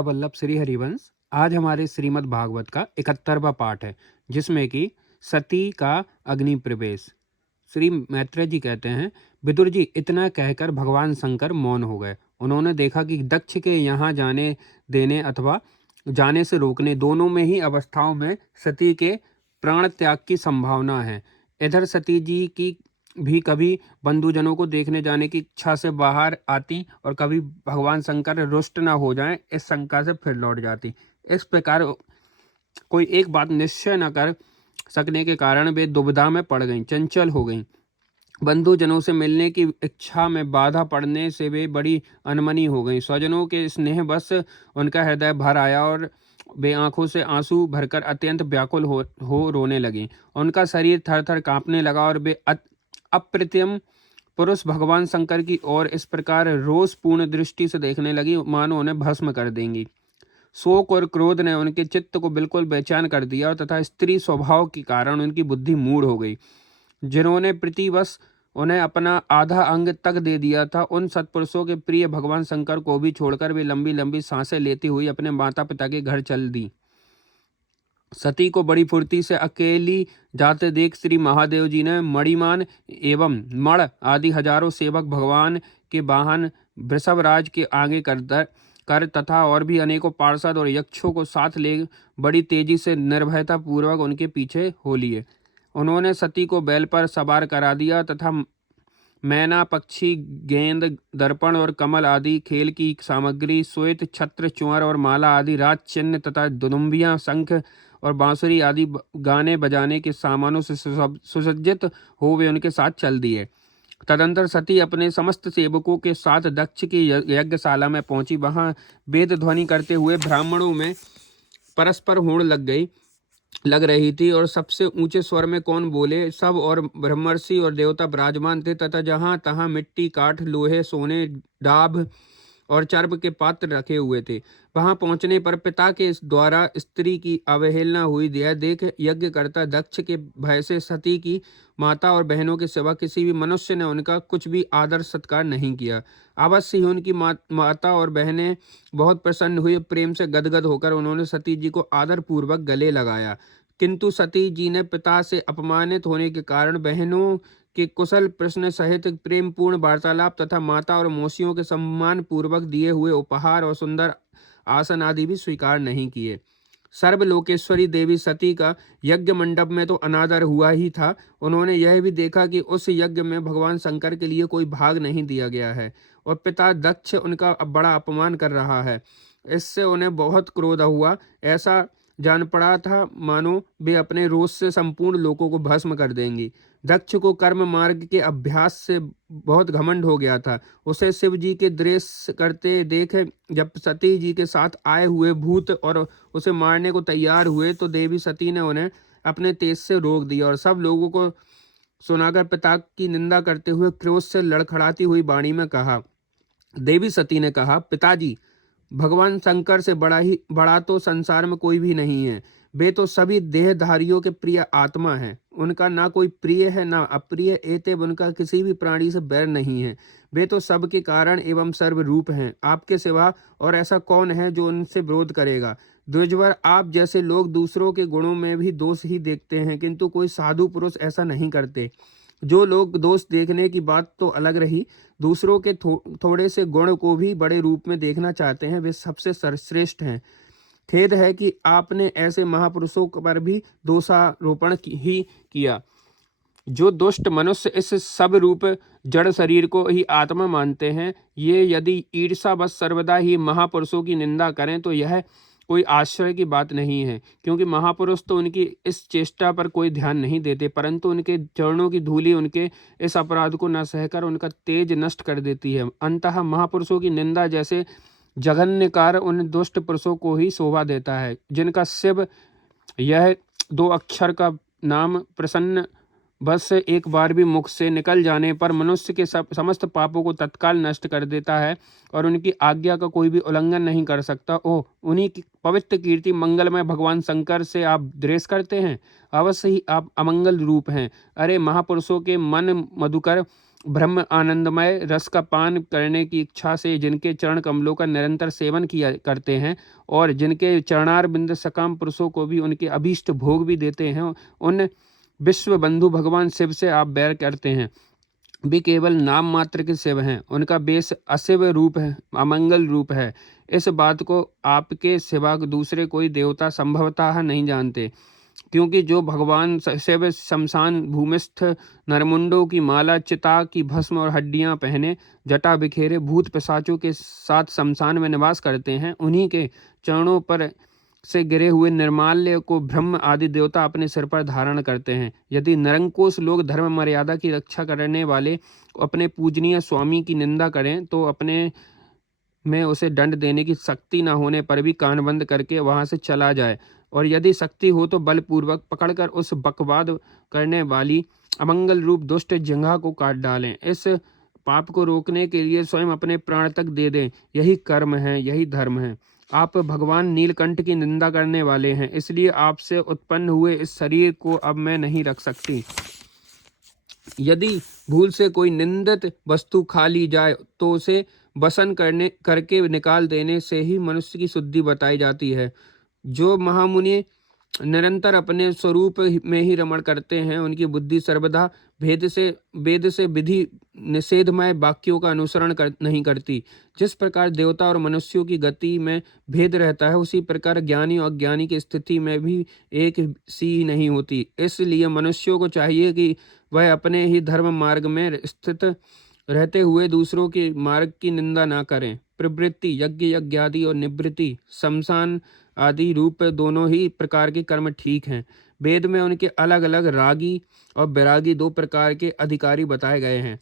वल्लभ श्री हरिवंश। आज हमारे श्रीमद् भागवत का 71वां पाठ है, जिसमें कि सती का अग्नि प्रवेश। श्री मैत्रेय जी कहते हैं, विदुर जी, इतना कहकर भगवान शंकर मौन हो गए। उन्होंने देखा कि दक्ष के यहाँ जाने देने अथवा जाने से रोकने दोनों में ही अवस्थाओं में सती के प्राण त्याग की संभावना है। इधर सती जी की भी कभी बंधुजनों को देखने जाने की इच्छा से बाहर आती और कभी भगवान शंकर रुष्ट न हो जाएं, इस शंका से फिर लौट जाती। इस प्रकार कोई एक बात निश्चय न कर सकने के कारण वे दुविधा में पड़ गईं, चंचल हो गईं। बंधुजनों से मिलने की इच्छा में बाधा पड़ने से वे बड़ी अनमनी हो गईं। स्वजनों के स्नेह बस उनका हृदय भर आया और वे आंखों से आंसू भरकर अत्यंत व्याकुल हो रोने लगीं। उनका शरीर थर थर कांपने लगा और वे अप्रतिम पुरुष भगवान शंकर की ओर इस प्रकार रोषपूर्ण दृष्टि से देखने लगी, मानो उन्हें भस्म कर देंगी। शोक और क्रोध ने उनके चित्त को बिल्कुल बेचैन कर दिया तथा स्त्री स्वभाव के कारण उनकी बुद्धि मूढ़ हो गई। जिन्होंने प्रतिवश उन्हें अपना आधा अंग तक दे दिया था, उन सत्पुरुषों के प्रिय भगवान शंकर को भी छोड़कर वे लंबी लंबी सांसें लेती हुई अपने माता पिता के घर चल दी। सती को बड़ी फुर्ती से अकेली जाते देख श्री महादेव जी ने मणिमान एवं मण आदि हजारों सेवक भगवान के वाहन वृषभराज के आगे कर तथा और भी अनेकों पार्षद और यक्षों को साथ ले बड़ी तेजी से निर्भयता पूर्वक उनके पीछे हो लिए। उन्होंने सती को बैल पर सवार करा दिया तथा मैना, पक्षी, गेंद, दर्पण और कमल आदि खेल की सामग्री, श्वेत छत्र, चुंवर और माला आदि राज चिन्ह तथा दुदुम्बियां, शंख और बांसुरी आदि गाने बजाने के सामानों से सुसज्जित हो वे उनके साथ चल दिए। तदंतर सती अपने समस्त सेवकों के साथ दक्ष की यज्ञशाला में पहुंची। वहां वेद ध्वनि करते हुए ब्राह्मणों में परस्पर होड़ लग रही थी और सबसे ऊंचे स्वर में कौन बोले सब और ब्रह्मर्षि और देवता विराजमान थे तथा जहां तहां मिट्टी, काठ, लोहे, सोने, डाब और चर्म के पात्र रखे हुए थे। वहां पहुंचने पर पिता के द्वारा स्त्री की अवहेलना हुई यह देख यज्ञकर्ता दक्ष के भय से सती की माता और बहनों के सिवा किसी भी मनुष्य ने उनका कुछ भी आदर सत्कार नहीं किया। अवश्य ही उनकी माता और बहनें बहुत प्रसन्न हुई। प्रेम से गदगद होकर उन्होंने सती जी को आदर पूर्वक गले लगाया, किंतु सती जी ने पिता से अपमानित होने के कारण बहनों के कुशल प्रश्न सहित प्रेम पूर्ण वार्तालाप तथा माता और मौसियों के सम्मान पूर्वक दिए हुए उपहार और सुंदर आसन आदि भी स्वीकार नहीं किए। सर्वलोकेश्वरी देवी सती का यज्ञ मंडप में तो अनादर हुआ ही था, उन्होंने यह भी देखा कि उस यज्ञ में भगवान शंकर के लिए कोई भाग नहीं दिया गया है और पिता दक्ष उनका बड़ा अपमान कर रहा है। इससे उन्हें बहुत क्रोध हुआ। ऐसा जान पड़ा था मानो वे अपने रोष से संपूर्ण लोगों को भस्म कर देंगी। दक्ष को कर्म मार्ग के अभ्यास से बहुत घमंड हो गया था। उसे शिव जी के द्वेष करते देख जब सती जी के साथ आए हुए भूत और उसे मारने को तैयार हुए तो देवी सती ने उन्हें अपने तेज से रोक दिया और सब लोगों को सुनाकर पिता की निंदा करते हुए क्रोध से लड़खड़ाती हुई वाणी में कहा। देवी सती ने कहा, पिताजी, भगवान शंकर से बड़ा तो संसार में कोई भी नहीं है। वे तो सभी देहधारियों के प्रिय आत्मा हैं। उनका ना कोई प्रिय है ना अप्रिय, एतव उनका किसी भी प्राणी से बैर नहीं है। वे तो सबके कारण एवं सर्वरूप हैं। आपके सिवा और ऐसा कौन है जो उनसे विरोध करेगा। द्विजवर, आप जैसे लोग दूसरों के गुणों में भी दोष ही देखते हैं, किंतु कोई साधु पुरुष ऐसा नहीं करते। जो लोग दोष देखने की बात तो अलग रही, दूसरों के थोड़े से गुण को भी बड़े रूप में देखना चाहते हैं, वे सबसे सर्वश्रेष्ठ हैं। खेद है कि आपने ऐसे महापुरुषों पर भी दोषारोपण ही किया। जो दुष्ट मनुष्य इस सब रूप जड़ शरीर को ही आत्मा मानते हैं, ये यदि ईर्षावश सर्वदा ही महापुरुषों की निंदा करें तो यह कोई आश्चर्य की बात नहीं है, क्योंकि महापुरुष तो उनकी इस चेष्टा पर कोई ध्यान नहीं देते, परंतु उनके चरणों की धूलि उनके इस अपराध को न सहकर उनका तेज नष्ट कर देती है। अंततः महापुरुषों की निंदा जैसे जघन्य कार्य उन दुष्ट पुरुषों को ही शोभा देता है, जिनका शिव यह 2 अक्षर का नाम प्रसन्न बस एक बार भी मुख से निकल जाने पर मनुष्य के समस्त पापों को तत्काल नष्ट कर देता है और उनकी आज्ञा का कोई भी उल्लंघन नहीं कर सकता। ओह, उन्हीं की पवित्र कीर्ति मंगलमय भगवान शंकर से आप द्वेष करते हैं। अवश्य ही आप अमंगल रूप हैं। अरे महापुरुषों के मन मधुकर ब्रह्म आनंदमय रस का पान करने की इच्छा से जिनके चरण कमलों का निरंतर सेवन किया करते हैं और जिनके चरणारविंद सकाम पुरुषों को भी उनके अभीष्ट भोग भी देते हैं, उन विश्व बंधु भगवान शिव से आप बैर करते हैं। भी केवल नाम मात्र के शिव हैं, उनका बेस अशिव रूप है, अमंगल रूप है। इस बात को आपके सिवा दूसरे कोई देवता संभवतः नहीं जानते, क्योंकि जो भगवान शिव शमशान भूमिस्थ नरमुंडों की माला, चिता की भस्म और हड्डियां पहने, जटा बिखेरे भूत पिशाचों के साथ शमशान में निवास करते हैं, उन्हीं के चरणों पर से गिरे हुए निर्माल्य को ब्रह्म आदि देवता अपने सिर पर धारण करते हैं। यदि निरंकुश लोग धर्म मर्यादा की रक्षा करने वाले अपने पूजनीय स्वामी की निंदा करें तो अपने में उसे दंड देने की शक्ति न होने पर भी कान बंद करके वहां से चला जाए, और यदि शक्ति हो तो बलपूर्वक पकड़कर उस बकवाद करने वाली अमंगल रूप दुष्ट जिंघा को काट डालें। इस पाप को रोकने के लिए स्वयं अपने प्राण तक दे दें। यही कर्म है, यही धर्म है। आप भगवान नीलकंठ की निंदा करने वाले हैं, इसलिए आपसे उत्पन्न हुए इस शरीर को अब मैं नहीं रख सकती। यदि भूल से कोई निंदित वस्तु खा ली जाए तो उसे वसन करके निकाल देने से ही मनुष्य की शुद्धि बताई जाती है। जो महामुनि निरंतर अपने स्वरूप में ही रमण करते हैं, उनकी बुद्धि सर्वदा वेद से विधि निषेधमय वाक्यों का अनुसरण नहीं करती। जिस प्रकार देवता और मनुष्यों की गति में भेद रहता है, उसी प्रकार ज्ञानी और अज्ञानी की स्थिति में भी एक सी नहीं होती। इसलिए मनुष्यों को चाहिए कि वह अपने ही धर्म मार्ग में स्थित रहते हुए दूसरों के मार्ग की निंदा ना करें। प्रवृत्ति यज्ञ यज्ञादि और निवृत्ति शमशान आदि रूप दोनों ही प्रकार के कर्म ठीक हैं। वेद में उनके अलग अलग रागी और बैरागी दो प्रकार के अधिकारी बताए गए हैं।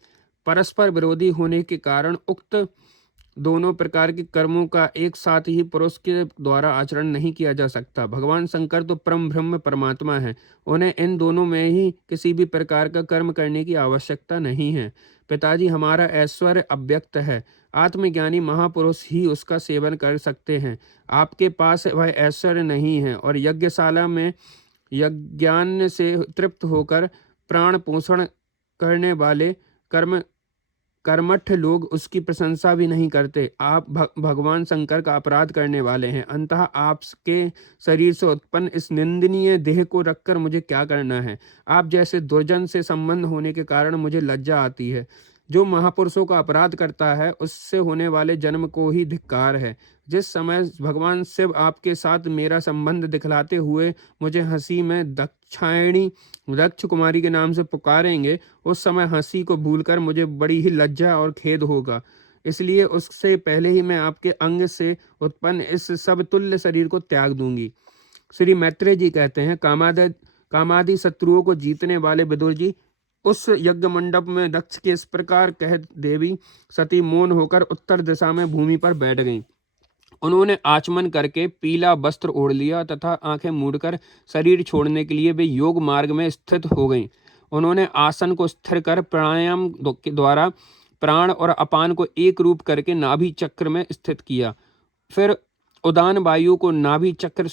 परस्पर विरोधी होने के कारण उक्त दोनों प्रकार के कर्मों का एक साथ ही पुरुष के द्वारा आचरण नहीं किया जा सकता। भगवान शंकर तो परम ब्रह्म परमात्मा है, उन्हें इन दोनों में ही किसी भी प्रकार का कर्म करने की आवश्यकता नहीं है। पिताजी, हमारा ऐश्वर्य अव्यक्त है, आत्मज्ञानी महापुरुष ही उसका सेवन कर सकते हैं। आपके पास वह ऐश्वर्य नहीं है और यज्ञशाला में यज्ञान से तृप्त होकर प्राण पोषण करने वाले कर्मठ लोग उसकी प्रशंसा भी नहीं करते। आप भगवान शंकर का अपराध करने वाले हैं। अंततः आपके शरीर से उत्पन्न इस निंदनीय देह को रखकर मुझे क्या करना है? आप जैसे दुर्जन से संबंध होने के कारण मुझे लज्जा आती है। जो महापुरुषों का अपराध करता है उससे होने वाले जन्म को ही धिक्कार है। जिस समय भगवान शिव आपके साथ मेरा संबंध दिखलाते हुए मुझे हंसी में दक्षायणी दक्ष कुमारी के नाम से पुकारेंगे, उस समय हंसी को भूलकर मुझे बड़ी ही लज्जा और खेद होगा। इसलिए उससे पहले ही मैं आपके अंग से उत्पन्न इस सब तुल्य शरीर को त्याग दूंगी। श्री मैत्रेय जी कहते हैं, कामादि शत्रुओं को जीतने वाले विदुर जी, उस यज्ञ मंडप में दक्ष के इस प्रकार कह देवी सती मौन होकर उत्तर दिशा में भूमि पर बैठ गईं। उन्होंने आचमन करके पीला वस्त्र ओढ़ लिया तथा आंखें मूंदकर शरीर छोड़ने के लिए वे योग मार्ग में स्थित हो गईं। उन्होंने आसन को स्थिर कर प्राणायाम के द्वारा प्राण और अपान को एक रूप करके नाभि चक्र में स्थित किया। फिर उदान वायु को नाभि चक्र